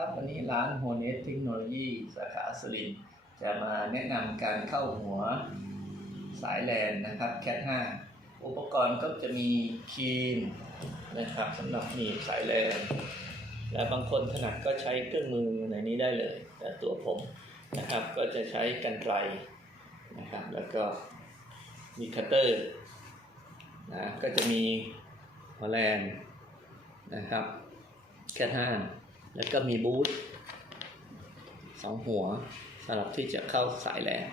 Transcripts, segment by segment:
ครับวันนี้ร้านโฮเนสเทคโนโลยีสาขาสุรินจะมาแนะนำการเข้าหัวสายแลนนะครับแคท5อุปกรณ์ก็จะมีครีมนะครับสำหรับหนีบสายแลนและบางคนถนัดก็ใช้เครื่องมือในนี้ได้เลย แต่ตัวผมนะครับก็จะใช้กันไกลนะครับแล้วก็มีคัตเตอร์นะก็จะมีหัวแลนนะครับแค่ห้า แล้วก็มีบูทสองหัวสำหรับที่จะเข้าสายแรง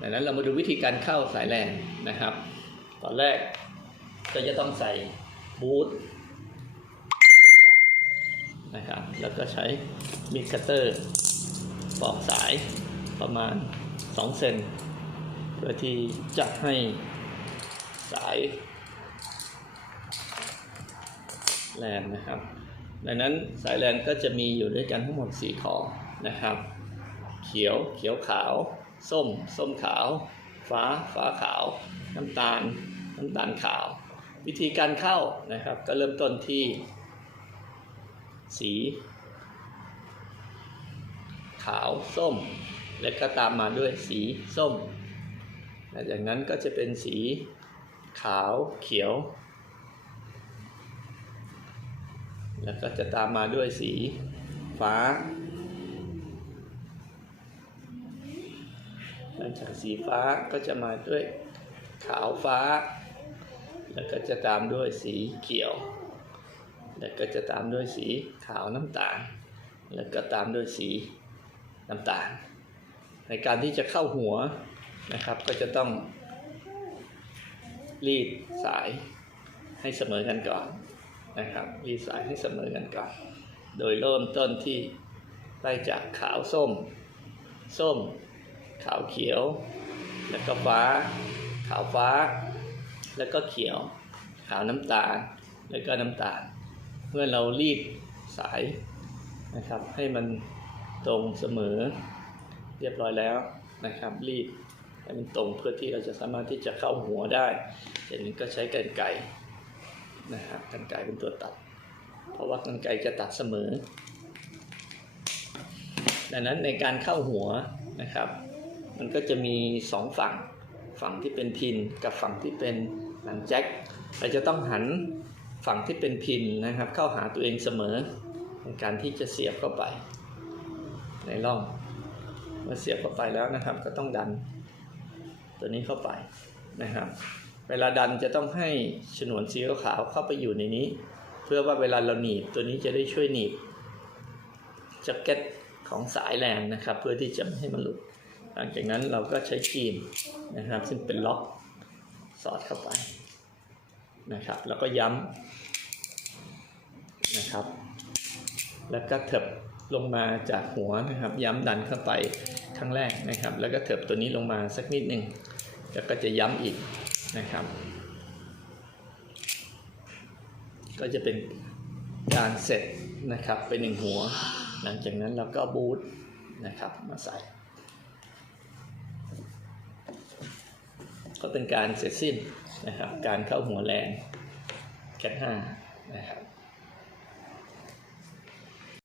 ดังนั้นเรามาดูวิธีการเข้าสายแรงนะครับ ตอนแรกก็จะต้องใส่บูทเอาไว้ก่อนนะครับ แล้วก็ใช้มิดคัตเตอร์ปอกสายประมาณ 2 เซนเพื่อที่จะให้สายแลนนะครับ ดังนั้นสายแลนก็จะมีอยู่ด้วยกันทั้งหมด 4 คอนะครับ เขียวเขียวขาว ส้ม ส้มขาว ฟ้าฟ้าขาว น้ำตาล น้ำตาลขาว วิธีการเข้านะครับ ก็เริ่มต้นที่สีขาวส้ม และก็ตามมาด้วยสีส้มจากนั้นก็จะเป็นสีขาวเขียว แล้วก็จะตามมาด้วยสีฟ้า หลังจากสีฟ้าก็จะมาด้วยขาวฟ้า แล้วก็จะตามด้วยสีเขียว แล้วก็จะตามด้วยสีขาวน้ำตาล แล้วก็ตามด้วยสีน้ำตาล ในการที่จะเข้าหัวนะครับ ก็จะต้องรีดสายให้เสมอกันก่อน นะครับรีสายให้เสมอกันก่อน โดยเริ่มต้นที่ไล่จากขาวส้ม ส้ม ขาวเขียว แล้วก็ฟ้า ขาวฟ้า แล้วก็เขียว ขาวน้ำตาล แล้วก็น้ำตาล เมื่อเรารีดสายนะครับ ให้มันตรงเสมอเรียบร้อยแล้วนะครับ รีดให้มันตรงเพื่อที่เราจะสามารถที่จะเข้าหัวได้อย่างนี้ก็ใช้กรรไกร นะครับกันไกเป็นตัวตัด เพราะว่ากันไกจะตัดเสมอ ดังนั้นในการเข้าหัวนะครับ มันก็จะมีสองฝั่งฝั่งที่เป็นพินกับฝั่งที่เป็นหลังแจ็คเราจะต้องหันฝั่งที่เป็นพินนะครับ เข้าหาตัวเองเสมอ ในการที่จะเสียบเข้าไป ในร่องเมื่อเสียบเข้าไปแล้วนะครับ ก็ต้องดัน ตัวนี้เข้าไปนะครับ เวลาดันจะต้องให้ฉนวนสีขาวเข้าไปอยู่ในนี้ เพื่อว่าเวลาเราหนีบตัวนี้จะได้ช่วยหนีบแจ็คเก็ตของสายแรงนะครับ เพื่อที่จะไม่ให้มันหลุด หลังจากนั้นเราก็ใช้ครีมนะครับ ซึ่งเป็นล็อกสอดเข้าไปนะครับ แล้วก็ย้ำนะครับ แล้วก็เถิบลงมาจากหัวนะครับ ย้ำดันเข้าไปครั้งแรกนะครับ แล้วก็เถิบตัวนี้ลงมาสักนิดหนึ่งแล้วก็จะย้ำอีก นะครับ ก็จะเป็นการเสร็จนะครับเป็นหนึ่งหัว หลังจากนั้นเราก็บูทนะครับมาใส่ ก็เป็นการเสร็จสิ้นนะครับ การเข้าหัวแรงแคทห้านะครับ